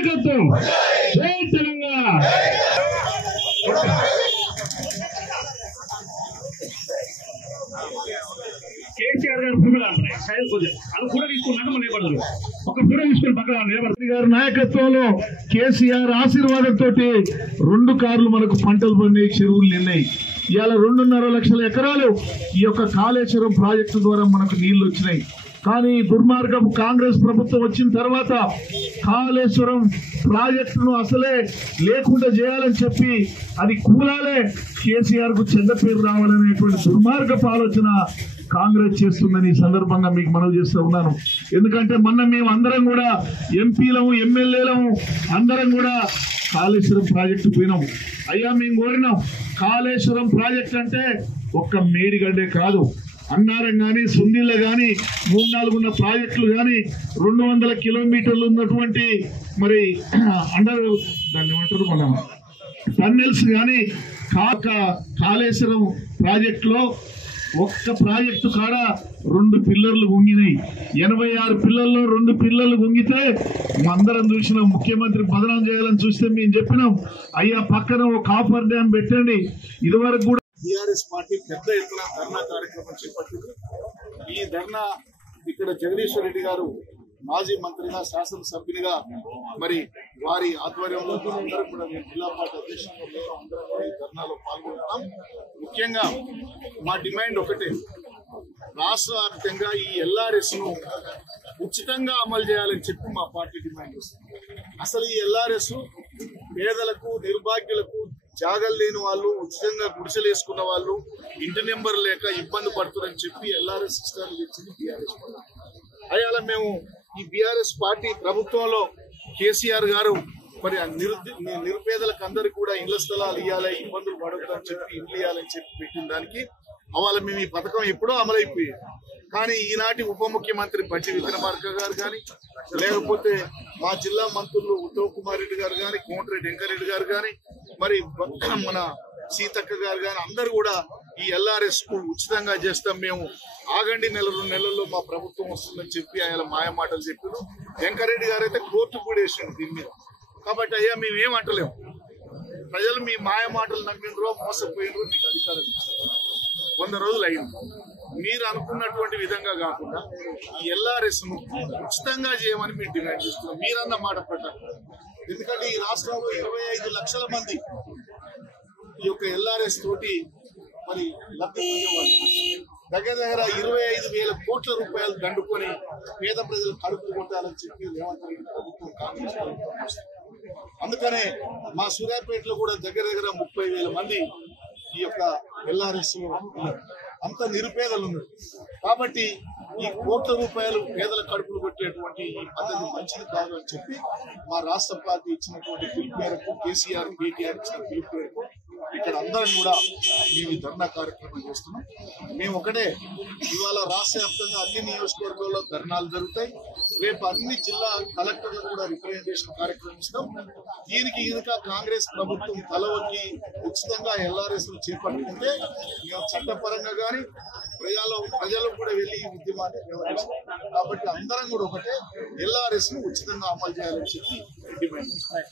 నాయకత్వం జై తెలంగాణ కేసీఆర్ గారు కూడా తీసుకున్నాక మన నిలబడదు ఒక కూడా తీసుకుని పక్కన గారి నాయకత్వంలో కేసీఆర్ ఆశీర్వాదంతో 2 కార్లు మనకు పంటలు పండి చెరువులు నిన్నాయి. ఇవాళ 2.5 లక్షల ఎకరాలు ఈ యొక్క కాళేశ్వరం ప్రాజెక్టు ద్వారా మనకు నీళ్లు వచ్చినాయి. కానీ దుర్మార్గం కాంగ్రెస్ ప్రభుత్వం వచ్చిన తర్వాత కాళేశ్వరం ప్రాజెక్టును అసలే లేకుండా చేయాలని చెప్పి అది కూలాలే కేసీఆర్ కు చెడ్డ పేరు రావాలనేటువంటి దుర్మార్గపు ఆలోచన కాంగ్రెస్ చేస్తుందని ఈ సందర్భంగా మీకు మనవి చేస్తూ ఉన్నాను. ఎందుకంటే మొన్న మేము అందరం కూడా ఎంపీలము ఎమ్మెల్యేలము అందరం కూడా కాళేశ్వరం ప్రాజెక్టు పోయినాం. అయ్యా మేము కోరినాం కాళేశ్వరం ప్రాజెక్ట్ అంటే ఒక్క మేడిగడ్డే కాదు, అన్నారం కానీ సుందిళ్ళ కానీ 3-4 ఉన్న ప్రాజెక్టులు కానీ 200 కిలోమీటర్లు ఉన్నటువంటి మరి దాన్ని ఏమంటారు మన టన్నెల్స్ కానీ కాళేశ్వరం ప్రాజెక్టులో ఒక్క ప్రాజెక్టు కాడ 2 పిల్లర్లు గుంగినాయి. 86 పిల్లల్లో 2 పిల్లర్లు గుంగితే అందరం చూసినాం. ముఖ్యమంత్రి బదనాం చేయాలని చూస్తే మేము చెప్పినాం అయ్యా పక్కన ఒక కాపర్ డ్యామ్ పెట్టండి. ఇదివరకు కూడా టీఆర్ఎస్ పార్టీ పెద్ద ఎత్తున ధర్నా కార్యక్రమం చేపట్టింది. ఈ ధర్నా ఇక్కడ జగదీశ్వర్ రెడ్డి గారు మాజీ మంత్రిగా శాసనసభ్యునిగా మరి వారి ఆధ్వర్యంలో అందరూ కూడా జిల్లా పార్టీ అధ్యక్షులు అందరూ కూడా ఈ ధర్నాలో పాల్గొంటున్నాం. ముఖ్యంగా మా డిమాండ్ ఒకటే, రాష్ట్ర వ్యాప్తంగా ఈ ఎల్ఆర్ఎస్ ను ఉచితంగా అమలు చేయాలని చెప్పి మా పార్టీ డిమాండ్ చేస్తుంది. అసలు ఈ ఎల్ఆర్ఎస్ పేదలకు నిర్భాగ్యులకు జాగలు లేని వాళ్ళు ఉచితంగా గుడిసెలు వేసుకున్న వాళ్ళు ఇంటి నెంబర్ లేక ఇబ్బంది పడుతున్నారని చెప్పి ఎల్ఆర్ఎస్ సిస్టమ్ ఇచ్చింది బీఆర్ఎస్ పార్టీ. అయ్యాల మేము ఈ బీఆర్ఎస్ పార్టీ ప్రభుత్వంలో కేసీఆర్ గారు మరి నిరుపేదలకు అందరికీ కూడా ఇళ్ల స్థలాలు ఇవ్వాలి, ఇబ్బందులు పడొద్దని చెప్పి ఇల్లు ఇవ్వాలని చెప్పి పెట్టిన దానికి అవాళ మేము ఈ పథకం ఎప్పుడో అమలైపోయింది. కానీ ఈనాటి ఉప ముఖ్యమంత్రి బట్టి విక్రమార్క గారు కానీ లేకపోతే మా జిల్లా మంత్రులు ఉత్తమ్ కుమార్ రెడ్డి గారు కానీ కోమటిరెడ్డి వెంకరెడ్డి గారు కానీ మరి మన సీతక్క గారు కానీ అందరూ కూడా ఈ ఎల్ఆర్ఎస్ కు ఉచితంగా చేస్తాం, మేము ఆగండి 1-2 నెలల్లో మా ప్రభుత్వం వస్తుందని చెప్పి ఆయన మాయ మాటలు చెప్పారు. వెంకరెడ్డి గారు అయితే కోర్టు కూడా వేసాడు దీని మీద. కాబట్టి అయ్యా మేమేమంటలేము, ప్రజలు మీ మాయ మాటలు నమ్మినరో మోసపోయినరో మీకు అధికారం 100 రోజులు అయింది. మీరు అనుకున్నటువంటి విధంగా కాకుండా ఈ ఎల్ఆర్ఎస్ ను ఉచితంగా చేయమని మేము డిమాండ్ చేస్తున్నాం మీరన్న మాట ప్రకారం. ఎందుకంటే ఈ రాష్ట్రంలో 25 లక్షల మంది ఈ యొక్క ఎల్ఆర్ఎస్ తోటి మరి లబ్ధి పొందేవాళ్ళు. దగ్గర 25,000 కోట్ల రూపాయలు దండుకొని పేద ప్రజలు కడుపు కొట్టాలని చెప్పి రేవంత్ రెడ్డి ప్రభుత్వం కాంగ్రెస్ ప్రభుత్వం. అందుకనే మా సూర్యాపేటలో కూడా దగ్గర 30,000 మంది ఈ యొక్క ఎల్ఆర్ఎస్ అంత నిరుపేదలు ఉన్నారు. కాబట్టి ఈ కోట్ల రూపాయలు పేదల కడుపులు కొట్టేటువంటి ఈ పద్ధతి మంచిది కాదు అని చెప్పి మా రాష్ట్ర పార్టీ ఇచ్చినటువంటి పిలుపు మేరకు కేసీఆర్ కేటీఆర్ ఇచ్చిన పిలుపు మేరకు ఇక్కడ అందరం కూడా మేము ఈ ధర్నా కార్యక్రమం చేస్తున్నాం. మేము ఒకటే, ఇవాళ రాష్ట్ర వ్యాప్తంగా అన్ని నియోజకవర్గాల్లో ధర్నాలు జరుగుతాయి. రేపు అన్ని జిల్లా కలెక్టర్లకు కూడా రిప్రజెంటేషన్ కార్యక్రమం ఇస్తాం. దీనికి కనుక కాంగ్రెస్ ప్రభుత్వం తలవొక్కి ఉచితంగా ఎల్ఆర్ఎస్ ను చేపట్టుకుంటే మేము చట్టపరంగా కానీ ప్రజలకు కూడా వెళ్ళి ఈ ఉద్యమాన్ని నిర్వహిస్తాం. కాబట్టి అందరం కూడా ఒకటే, ఎల్ఆర్ఎస్ ను ఉచితంగా అమలు చేయాలని చెప్పి డిమాండ్ చేస్తాం.